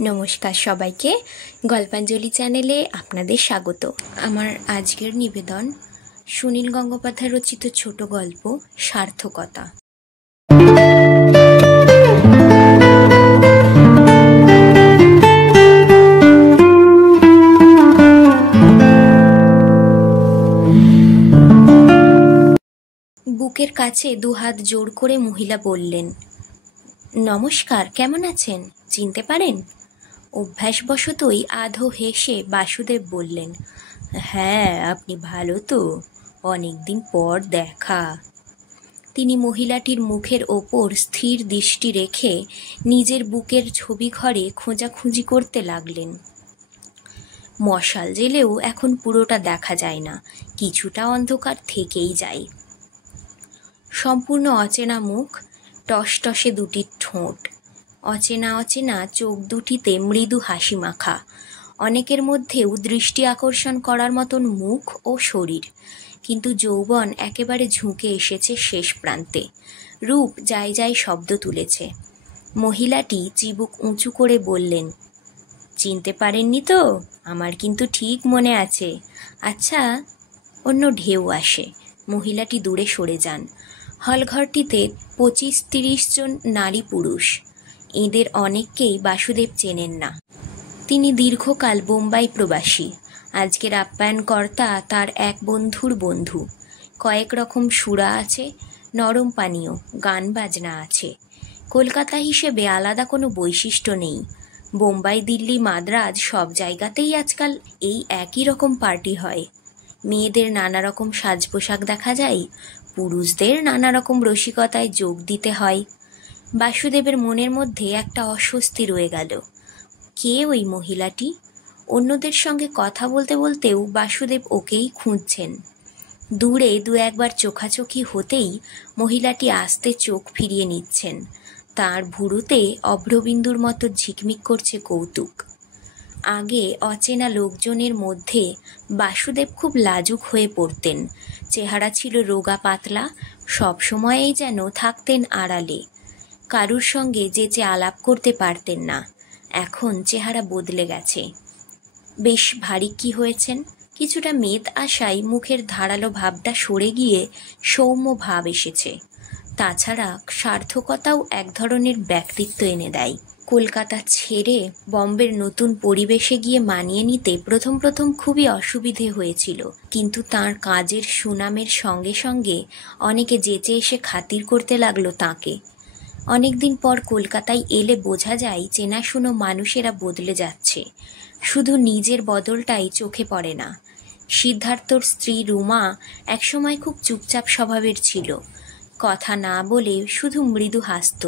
নমস্কার সবাইকে, গল্পাঞ্জলি চ্যানেলে আপনাদের স্বাগত। আমার আজকের নিবেদন সুনীল গঙ্গোপাধ্যায় রচিত ছোট গল্প সার্থকতা। বুকের কাছে দুহাত জোড় করে মহিলা বললেন, নমস্কার, কেমন আছেন? চিনতে পারেন? অভ্যাসবশতই আধো হেসে বাসুদেব বললেন, হ্যাঁ, আপনি ভালো তো? অনেকদিন পর দেখা। তিনি মহিলাটির মুখের ওপর স্থির দৃষ্টি রেখে নিজের বুকের ছবি ঘরে খোঁজাখুঁজি করতে লাগলেন। মশাল জেলেও এখন পুরোটা দেখা যায় না, কিছুটা অন্ধকার থেকেই যায়। সম্পূর্ণ অচেনা মুখ, টসটসে দুটি ঠোঁট, অচেনা অচেনা চোখ দুটিতে মৃদু হাসি মাখা, অনেকের মধ্যেও দৃষ্টি আকর্ষণ করার মতন মুখ ও শরীর, কিন্তু যৌবন একেবারে ঝুঁকে এসেছে শেষ প্রান্তে। রূপ যাই যাই শব্দ তুলেছে। মহিলাটি চিবুক উঁচু করে বললেন, চিনতে পারেননি তো? আমার কিন্তু ঠিক মনে আছে। আচ্ছা, অন্য ঢেউ আসে। মহিলাটি দূরে সরে যান। হলঘরটিতে 25-30 জন নারী পুরুষ। এদের অনেককেই বাসুদেব চেনেন না। তিনি দীর্ঘকাল বোম্বাই প্রবাসী। আজকের আপ্যায়নকর্তা তার এক বন্ধুর বন্ধু। কয়েক রকম সুরা আছে, নরম পানীয়, গান বাজনা আছে। কলকাতা হিসেবে আলাদা কোনো বৈশিষ্ট্য নেই। বোম্বাই, দিল্লি, মাদ্রাজ সব জায়গাতেই আজকাল এই একই রকম পার্টি হয়। মেয়েদের নানা রকম সাজ পোশাক দেখা যায়, পুরুষদের নানা রকম রসিকতায় যোগ দিতে হয়। বাসুদেবের মনের মধ্যে একটা অস্বস্তি রয়ে গেল। কে ওই মহিলাটি? অন্যদের সঙ্গে কথা বলতে বলতেও বাসুদেব ওকেই খুঁজছেন। দূরে দু একবার চোখাচোখি হতেই মহিলাটি আস্তে চোখ ফিরিয়ে নিচ্ছেন। তার ভুরুতে অভ্রবিন্দুর মতো ঝিকমিক করছে কৌতুক। আগে অচেনা লোকজনের মধ্যে বাসুদেব খুব লাজুক হয়ে পড়তেন। চেহারা ছিল রোগা পাতলা, সবসময়েই যেন থাকতেন আড়ালে। কারুর সঙ্গে যেচে আলাপ করতে পারতেন না। এখন চেহারা বদলে গেছে। বেশ ভারী কি হয়েছেন। কিছুটা মেদ আসায় মুখের ধারালো ভাবটা সরে গিয়ে সৌম্য ভাব এসেছে। তাছাড়া সার্থকতাও এক ধরনের ব্যক্তিত্ব এনে দেয়। কলকাতা ছেড়ে বম্বের নতুন পরিবেশে গিয়ে মানিয়ে নিতে প্রথম প্রথম খুবই অসুবিধে হয়েছিল, কিন্তু তার কাজের সুনামের সঙ্গে সঙ্গে অনেকে যেচে এসে খাতির করতে লাগলো তাঁকে। অনেকদিন পর কলকাতায় এলে বোঝা যায় চেনাশুনো মানুষেরা বদলে যাচ্ছে, শুধু নিজের বদলটাই চোখে পড়ে না। সিদ্ধার্থর স্ত্রী রুমা একসময় খুব চুপচাপ স্বভাবের ছিল, কথা না বলে শুধু মৃদু হাসত।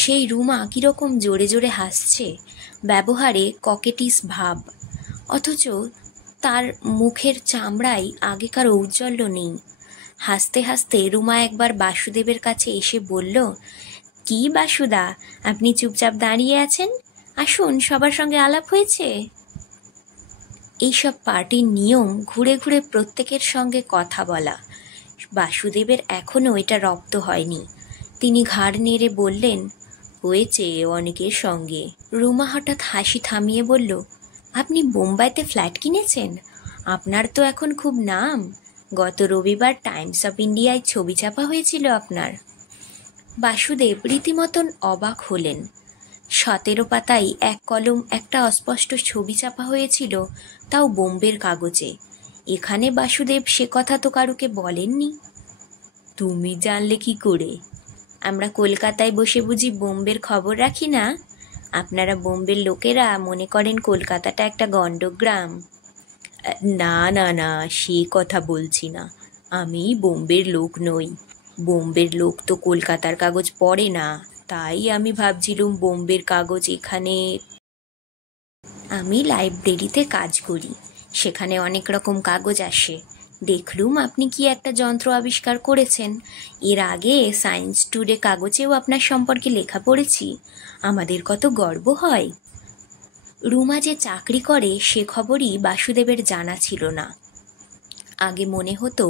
সেই রুমা কিরকম জোরে জোরে হাসছে, ব্যবহারে ককেটিস ভাব, অথচ তার মুখের চামড়ায় আগেকার ঔজ্জ্বল্য নেই। হাসতে হাসতে রুমা একবার বাসুদেবের কাছে এসে বলল, কি বাসুদা, আপনি চুপচাপ দাঁড়িয়ে আছেন? আসুন, সবার সঙ্গে আলাপ হয়েছে। এইসব পার্টির নিয়ম ঘুরে ঘুরে প্রত্যেকের সঙ্গে কথা বলা। বাসুদেবের এখনও এটা রপ্ত হয়নি। তিনি ঘাড় নেড়ে বললেন, হয়েছে অনেকের সঙ্গে। রুমা হঠাৎ হাসি থামিয়ে বলল, আপনি বোম্বাইতে ফ্ল্যাট কিনেছেন? আপনার তো এখন খুব নাম। গত রবিবার টাইমস অফ ইন্ডিয়ায় ছবি ছাপা হয়েছিল আপনার। বাসুদেব রীতিমতন অবাক হলেন। 17 পাতায় এক কলম একটা অস্পষ্ট ছবি ছাপা হয়েছিল, তাও বোম্বের কাগজে। এখানে বাসুদেব সে কথা তো কারুকে বলেননি। তুমি জানলে কি করে? আমরা কলকাতায় বসে বুঝি বোম্বের খবর রাখি না? আপনারা বোম্বের লোকেরা মনে করেন কলকাতাটা একটা গণ্ডগ্রাম। না না না, সে কথা বলছি না। আমি বোম্বের লোক নই। বোম্বের লোক তো কলকাতার কাগজ পড়ে না, তাই আমি ভাবছিলুম বোম্বের কাগজ এখানে। আমি লাইব্রেরিতে কাজ করি, সেখানে অনেক রকম কাগজ আসে। দেখলুম আপনি কি একটা যন্ত্র আবিষ্কার করেছেন। এর আগে সায়েন্স টুডে কাগজেও আপনার সম্পর্কে লেখা পড়েছি। আমাদের কত গর্ব হয়। রুমা যে চাকরি করে সে খবরই বাসুদেবের জানা ছিল না। আগে মনে হতো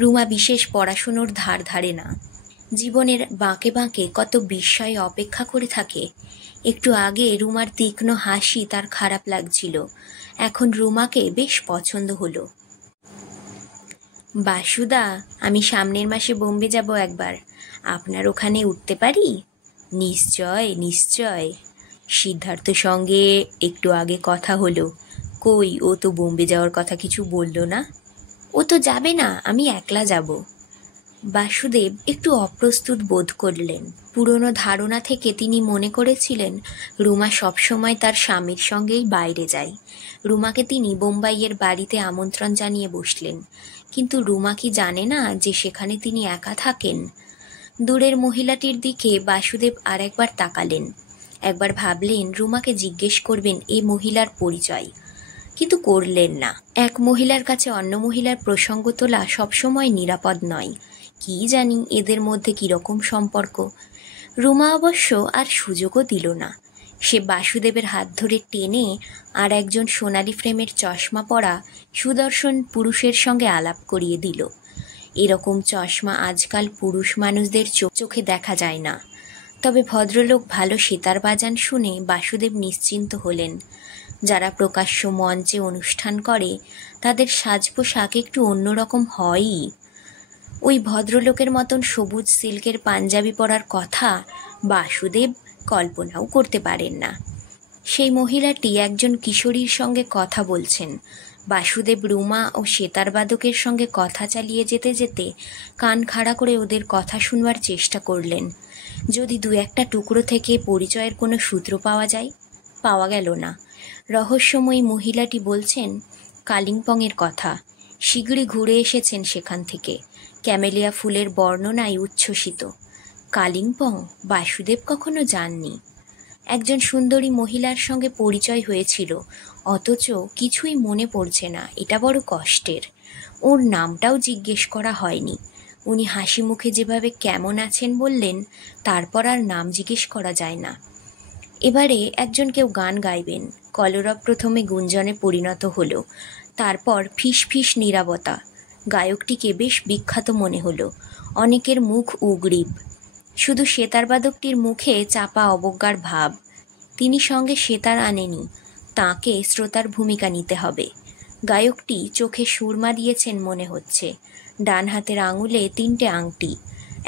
রুমা বিশেষ পড়াশুনোর ধার ধারে না। জীবনের বাঁকে বাঁকে কত বিস্ময় অপেক্ষা করে থাকে। একটু আগে রুমার তীক্ষ্ণ হাসি তার খারাপ লাগছিল, এখন রুমাকে বেশ পছন্দ হলো। বাসুদা, আমি সামনের মাসে বোম্বে যাব একবার, আপনার ওখানে উঠতে পারি? নিশ্চয় নিশ্চয়। সিদ্ধার্থ সঙ্গে একটু আগে কথা হলো। কই, ও তো বোম্বে যাওয়ার কথা কিছু বলল না। ও তো যাবে না, আমি একলা যাব। বাসুদেব একটু অপ্রস্তুত বোধ করলেন। পুরনো ধারণা থেকে তিনি মনে করেছিলেন রুমা সবসময় তার স্বামীর সঙ্গেই বাইরে যায়। রুমাকে তিনি বোম্বাইয়ের বাড়িতে আমন্ত্রণ জানিয়ে বসলেন, কিন্তু রুমা কি জানে না যে সেখানে তিনি একা থাকেন? দূরের মহিলাটির দিকে বাসুদেব আর একবার তাকালেন। একবার ভাবলেন রুমাকে জিজ্ঞেস করবেন এই মহিলার পরিচয়, কিন্তু করলেন না। এক মহিলার কাছে অন্য মহিলার প্রসঙ্গ তোলা সবসময় নিরাপদ নয়। কি জানি এদের মধ্যে কিরকম সম্পর্ক। রুমা অবশ্য আর সুযোগও দিল না। সে বাসুদেবের হাত ধরে টেনে আর একজন সোনালি ফ্রেমের চশমা পরা সুদর্শন পুরুষের সঙ্গে আলাপ করিয়ে দিল। এরকম চশমা আজকাল পুরুষ মানুষদের চোখে দেখা যায় না। তবে ভদ্রলোক ভালো সেতার বাজান শুনে বাসুদেব নিশ্চিন্ত হলেন। যারা প্রকাশ্য মঞ্চে অনুষ্ঠান করে তাদের সাজ পোশাক একটু অন্যরকম হয়ই। ওই ভদ্রলোকের মতন সবুজ সিল্কের পাঞ্জাবি পরার কথা বাসুদেব কল্পনাও করতে পারেন না। সেই মহিলাটি একজন কিশোরীর সঙ্গে কথা বলছেন। বাসুদেব রুমা ও সেতারবাদকের সঙ্গে কথা চালিয়ে যেতে যেতে কান খাড়া করে ওদের কথা শুনবার চেষ্টা করলেন। যদি দু একটা টুকরো থেকে পরিচয়ের কোনো সূত্র পাওয়া যায়। পাওয়া গেল না। রহস্যময়ী মহিলাটি বলছেন কালিম্পংয়ের কথা, শীঘ্রই ঘুরে এসেছেন সেখান থেকে। ক্যামেলিয়া ফুলের বর্ণনায় উচ্ছ্বসিত। কালিম্পং বাসুদেব কখনো যাননি। একজন সুন্দরী মহিলার সঙ্গে পরিচয় হয়েছিল, অথচ কিছুই মনে পড়ছে না। এটা বড় কষ্টের। ওর নামটাও জিজ্ঞেস করা হয়নি। উনি হাসি মুখে যেভাবে কেমন আছেন বললেন, তারপর আর নাম জিজ্ঞেস করা যায় না। এবারে একজন কেউ গান গাইবেন। কলরব প্রথমে গুঞ্জনে পরিণত হলো, তারপর ফিস ফিস নীরবতা। গায়কটিকে বেশ বিখ্যাত মনে হলো। অনেকের মুখ উগড়িব, শুধু সেতারবাদকটির মুখে চাপা অবজ্ঞার ভাব। তিনি সঙ্গে সেতার আনেনি, তাঁকে শ্রোতার ভূমিকা নিতে হবে। গায়কটি চোখে সুরমা দিয়েছেন মনে হচ্ছে। ডান হাতের আঙুলে 3টে আংটি।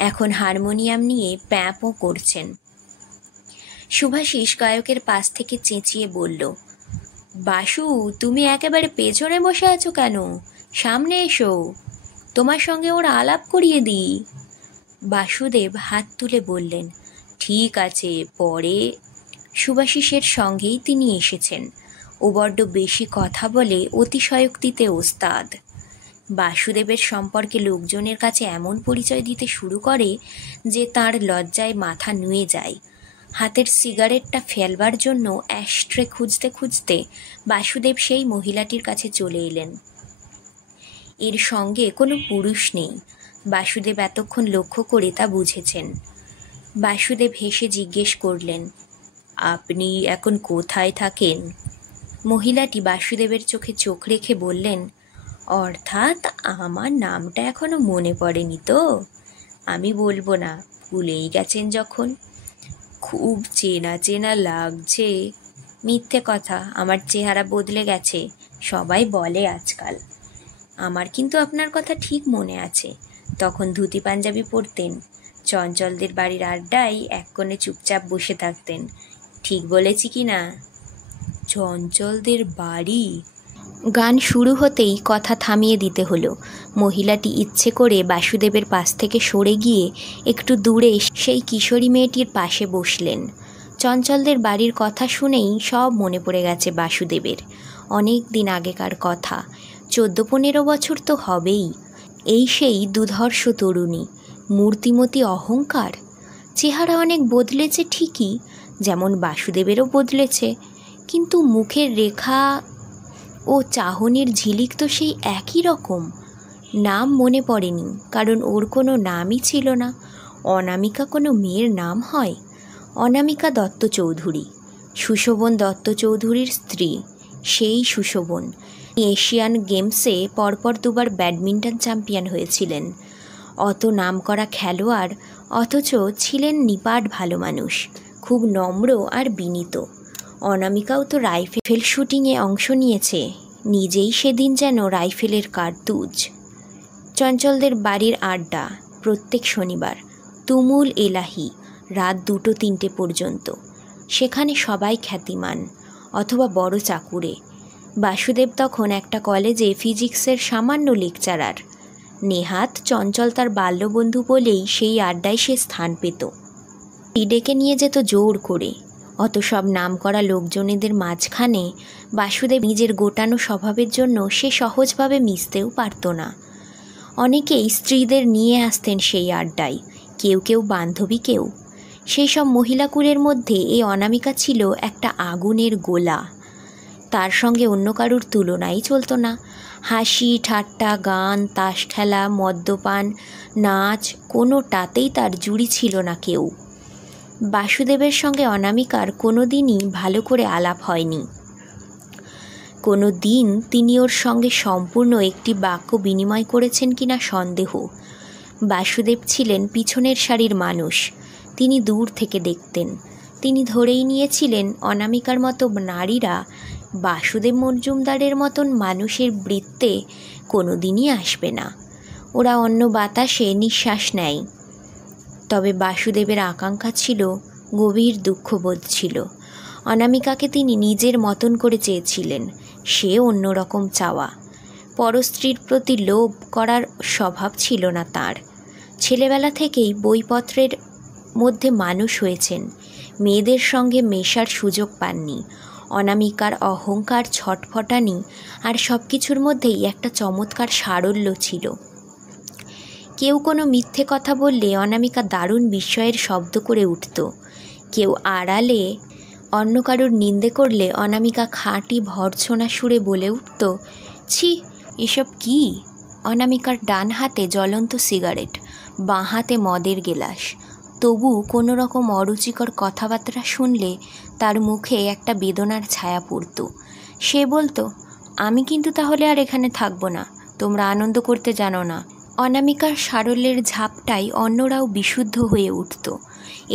এখন হারমোনিয়াম নিয়ে প্যাঁপও করছেন। শুভাশিস গায়কের পাশ থেকে চেঁচিয়ে বলল, বাসু, তুমি একেবারে পেছনে বসে আছো কেন? সামনে এসো, তোমার সঙ্গে ওর আলাপ করিয়ে দিই। বাসুদেব হাত তুলে বললেন, ঠিক আছে, পরে। শুভাশিসের সঙ্গেই তিনি এসেছেন। ও বড্ড বেশি কথা বলে, অতিশয়োক্তিতে ওস্তাদ। বাসুদেবের সম্পর্কে লোকজনের কাছে এমন পরিচয় দিতে শুরু করে যে তার লজ্জায় মাথা নুয়ে যায়। হাতের সিগারেটটা ফেলবার জন্য অ্যাশট্রে খুঁজতে খুঁজতে বাসুদেব সেই মহিলাটির কাছে চলে এলেন। এর সঙ্গে কোনো পুরুষ নেই। বাসুদেব এতক্ষণ লক্ষ্য করে তা বুঝেছেন। বাসুদেব হেসে জিজ্ঞেস করলেন, আপনি এখন কোথায় থাকেন? মহিলাটি বাসুদেবের চোখে চোখ রেখে বললেন, অর্থাৎ আমার নামটা এখনো মনে পড়েনি তো? আমি বলবো না, ভুলেই গেছেন যখন। খুব চেনা চেনা লাগছে। মিথ্যে কথা, আমার চেহারা বদলে গেছে, সবাই বলে আজকাল। আমার কিন্তু আপনার কথা ঠিক মনে আছে। তখন ধুতি পাঞ্জাবি পরতেন, চঞ্চলদের বাড়ির আড্ডায় এক কোণে চুপচাপ বসে থাকতেন। ঠিক বলেছি কি না? চঞ্চলদের বাড়ি। গান শুরু হতেই কথা থামিয়ে দিতে হলো। মহিলাটি ইচ্ছে করে বাসুদেবের পাশ থেকে সরে গিয়ে একটু দূরে সেই কিশোরী মেয়েটির পাশে বসলেন। চঞ্চলদের বাড়ির কথা শুনেই সব মনে পড়ে গেছে বাসুদেবের। অনেক দিন আগেকার কথা, 14-15 বছর তো হবেই। এই সেই দুধর্ষ তরুণী, মূর্তিমতী অহংকার। চেহারা অনেক বদলেছে ঠিকই, যেমন বাসুদেবেরও বদলেছে, কিন্তু মুখের রেখা ও চাহনির ঝিলিক তো সেই একই রকম। নাম মনে পড়েনি, কারণ ওর কোনো নামই ছিল না। অনামিকা কোনো মেয়ের নাম হয়? অনামিকা দত্ত চৌধুরী, সুশোভন দত্ত চৌধুরীর স্ত্রী। সেই সুশোভন এশিয়ান গেমসে পরপর 2বার ব্যাডমিন্টন চ্যাম্পিয়ন হয়েছিলেন। অত নামকরা খেলোয়াড় অথচ ছিলেন নিপাট ভালো মানুষ, খুব নম্র আর বিনীত। অনামিকাও তো রাইফেল শুটিংয়ে অংশ নিয়েছে, নিজেই সেদিন যেন রাইফেলের কার্তুজ। চঞ্চলদের বাড়ির আড্ডা প্রত্যেক শনিবার, তুমুল এলাহি, রাত 2-3টে পর্যন্ত। সেখানে সবাই খ্যাতিমান অথবা বড় চাকুরে। বাসুদেব তখন একটা কলেজে ফিজিক্সের সামান্য লেকচারার। নেহাত চঞ্চল তার বাল্যবন্ধু বলেই সেই আড্ডায় সে স্থান পেত। ডেকে নিয়ে যেত জোর করে। অত সব নামকরা লোকজনেদের মাঝখানে বাসুদেব নিজের গোটানো স্বভাবের জন্য সে সহজভাবে মিশতেও পারত না। অনেকেই স্ত্রীদের নিয়ে আসতেন সেই আড্ডায়, কেউ কেউ বান্ধবীকেও। সেই সব মহিলাকুলের মধ্যে এই অনামিকা ছিল একটা আগুনের গোলা। তার সঙ্গে অন্য কারুর তুলনাই চলত না। হাসি ঠাট্টা, গান, তাস খেলা, মদ্যপান, নাচ, কোনোটাতেই তার জুড়ি ছিল না কেউ। বাসুদেবের সঙ্গে অনামিকার কোনো দিনই ভালো করে আলাপ হয়নি। কোনো দিন তিনি ওর সঙ্গে সম্পূর্ণ একটি বাক্য বিনিময় করেছেন কিনা সন্দেহ। বাসুদেব ছিলেন পিছনের সারির মানুষ, তিনি দূর থেকে দেখতেন। তিনি ধরেই নিয়েছিলেন অনামিকার মতো নারীরা বাসুদেব মজুমদারের মতন মানুষের বৃত্তে কোনো দিনই আসবে না। ওরা অন্য বাতাসে নিঃশ্বাস নেয়। তবে বাসুদেবের আকাঙ্ক্ষা ছিল, গভীর দুঃখবোধ ছিল। অনামিকাকে তিনি নিজের মতন করে চেয়েছিলেন, সে অন্যরকম চাওয়া। পরস্ত্রীর প্রতি লোভ করার স্বভাব ছিল না তার। ছেলেবেলা থেকেই বইপত্রের মধ্যে মানুষ হয়েছেন, মেয়েদের সঙ্গে মেশার সুযোগ পাননি। অনামিকার অহংকার, ছটফটানি আর সব কিছুর মধ্যেই একটা চমৎকার সারল্য ছিল। কেউ কোনো মিথ্যে কথা বললে অনামিকা দারুণ বিস্ময়ের শব্দ করে উঠত। কেউ আড়ালে অন্য কারুর নিন্দে করলে অনামিকা খাঁটি ভর্ৎসনা সুরে বলে উঠত, ছি, এসব কি? অনামিকার ডান হাতে জ্বলন্ত সিগারেট, বাঁ হাতে মদের গেলাস। তবু কোনো রকম অরুচিকর কথাবার্তা শুনলে তার মুখে একটা বেদনার ছায়া পড়ত। সে বলতো, আমি কিন্তু তাহলে আর এখানে থাকবো না, তোমরা আনন্দ করতে জানো না। অনামিকার সারল্যের ঝাপটায় অন্যরাও বিশুদ্ধ হয়ে উঠত।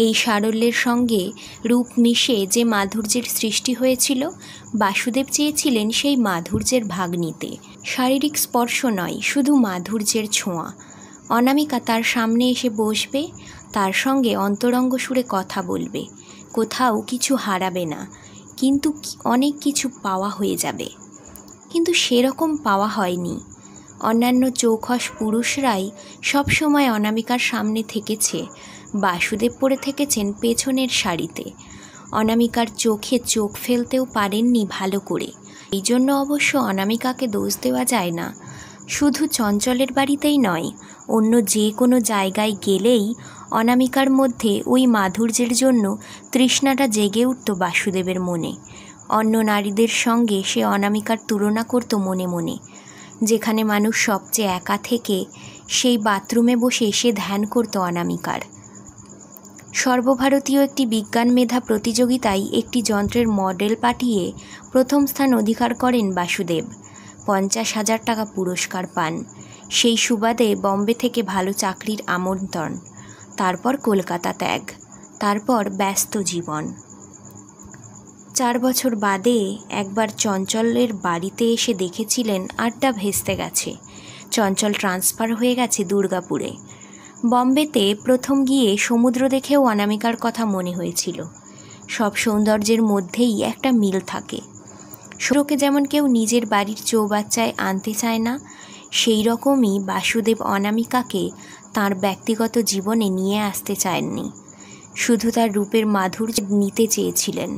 এই সারল্যের সঙ্গে রূপ মিশে যে মাধুর্যের সৃষ্টি হয়েছিল, বাসুদেব চেয়েছিলেন সেই মাধুর্যের ভাগ নিতে। শারীরিক স্পর্শ নয়, শুধু মাধুর্যের ছোঁয়া। অনামিকা তার সামনে এসে বসবে, তার সঙ্গে অন্তরঙ্গ সুরে কথা বলবে। কোথাও কিছু হারাবে না, কিন্তু অনেক কিছু পাওয়া হয়ে যাবে। কিন্তু সেরকম পাওয়া হয়নি। অন্যান্য চৌখস পুরুষরাই সবসময় অনামিকার সামনে থেকেছে, বাসুদেব পড়ে থেকেছেন পেছনের সারিতে। অনামিকার চোখে চোখ ফেলতেও পারেননি ভালো করে। এই জন্য অবশ্য অনামিকাকে দোষ দেওয়া যায় না। শুধু চঞ্চলের বাড়িতেই নয়, অন্য যে কোনো জায়গায় গেলেই অনামিকার মধ্যে ওই মাধুর্যের জন্য তৃষ্ণাটা জেগে উঠত বাসুদেবের মনে। অন্য নারীদের সঙ্গে সে অনামিকার তুলনা করত মনে মনে। যেখানে মানুষ সবচেয়ে একা থেকে সেই বাথরুমে বসে সে ধ্যান করত অনামিকার। সর্বভারতীয় একটি বিজ্ঞান মেধা প্রতিযোগিতায় একটি যন্ত্রের মডেল পাঠিয়ে প্রথম স্থান অধিকার করেন বাসুদেব। 50,000 টাকা পুরস্কার পান। সেই সুবাদে বম্বে থেকে ভালো চাকরির আমন্ত্রণ। তারপর কলকাতা ত্যাগ, তারপর ব্যস্ত জীবন। 4 বছর বাদে একবার চঞ্চলের বাড়িতে এসে দেখেছিলেন আড্ডা ভেস্তে গেছে। চঞ্চল ট্রান্সফার হয়ে গেছে দুর্গাপুরে। বম্বেতে প্রথম গিয়ে সমুদ্র দেখেও অনামিকার কথা মনে হয়েছিল। সব সৌন্দর্যের মধ্যেই একটা মিল থাকে। সুরকে যেমন কেউ নিজের বাড়ির চৌবাচ্চায় আনতে চায় না, সেই রকমই বাসুদেব অনামিকাকে তাঁর ব্যক্তিগত জীবনে নিয়ে আসতে চাননি। শুধু তার রূপের মাধুর্য নিতে চেয়েছিলেন।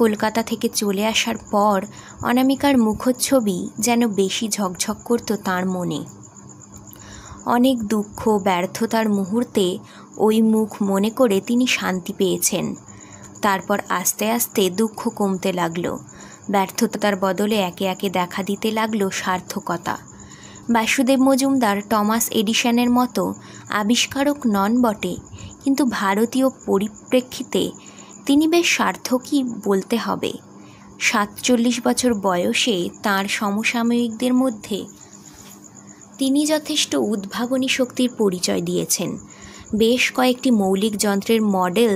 কলকাতা থেকে চলে আসার পর অনামিকার মুখচ্ছবি যেন বেশি ঝকঝক করত তাঁর মনে। অনেক দুঃখ, ব্যর্থতার মুহূর্তে ওই মুখ মনে করে তিনি শান্তি পেয়েছেন। তারপর আস্তে আস্তে দুঃখ কমতে লাগলো। ব্যর্থতার বদলে একে একে দেখা দিতে লাগলো সার্থকতা। বাসুদেব মজুমদার টমাস এডিসনের মতো আবিষ্কারক নন বটে, কিন্তু ভারতীয় পরিপ্রেক্ষিতে তিনি বেশ সার্থকই বলতে হবে। 47 বছর বয়সে তাঁর সমসাময়িকদের মধ্যে তিনি যথেষ্ট উদ্ভাবনী শক্তির পরিচয় দিয়েছেন। বেশ কয়েকটি মৌলিক যন্ত্রের মডেল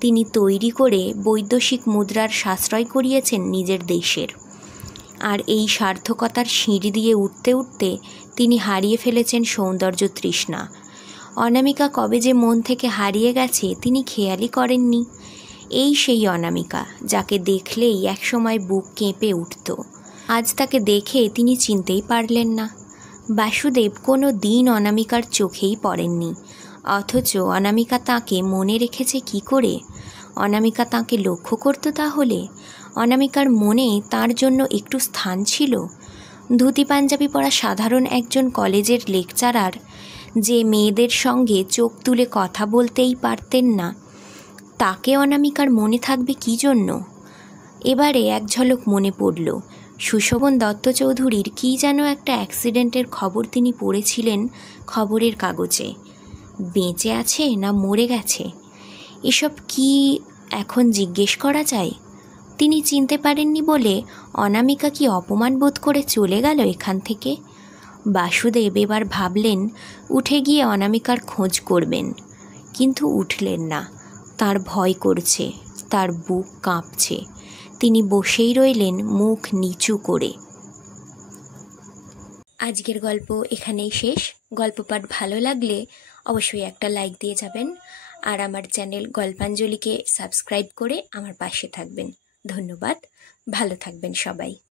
তিনি তৈরি করে বৈদেশিক মুদ্রার সাশ্রয় করিয়েছেন নিজের দেশের। আর এই সার্থকতার সিঁড়ি দিয়ে উঠতে উঠতে তিনি হারিয়ে ফেলেছেন সৌন্দর্য তৃষ্ণা। অনামিকা কবে যে মন থেকে হারিয়ে গেছে তিনি খেয়ালই করেননি। এই সেই অনামিকা যাকে দেখলেই একসময় বুক কেঁপে উঠত। আজ তাকে দেখে তিনি চিনতেই পারলেন না। বাসুদেব কোনো দিন অনামিকার চোখেই পড়েননি, অথচ অনামিকা তাঁকে মনে রেখেছে কি করে? অনামিকা তাঁকে লক্ষ্য করত তাহলে? অনামিকার মনে তার জন্য একটু স্থান ছিল? ধুতি পাঞ্জাবি পরা সাধারণ একজন কলেজের লেকচারার, যে মেয়েদের সঙ্গে চোখ তুলে কথা বলতেই পারতেন না, তাকে অনামিকার মনে থাকবে কী জন্য? এবারে এক ঝলক মনে পড়ল, সুশোভন দত্ত চৌধুরীর কী যেন একটা অ্যাক্সিডেন্টের খবর তিনি পড়েছিলেন খবরের কাগজে। বেঁচে আছে না মরে গেছে, এসব কি এখন জিজ্ঞেস করা যায়? তিনি চিনতে পারেননি বলে অনামিকা কি অপমান বোধ করে চলে গেল এখান থেকে? বাসুদেব এবার ভাবলেন উঠে গিয়ে অনামিকার খোঁজ করবেন, কিন্তু উঠলেন না। তার ভয় করছে, তার বুক কাঁপছে। তিনি বসেই রইলেন মুখ নিচু করে। আজকের গল্প এখানেই শেষ। গল্প পাঠ ভালো লাগলে অবশ্যই একটা লাইক দিয়ে যাবেন, আর আমার চ্যানেল গল্পাঞ্জলিকে সাবস্ক্রাইব করে আমার পাশে থাকবেন। ধন্যবাদ। ভালো থাকবেন সবাই।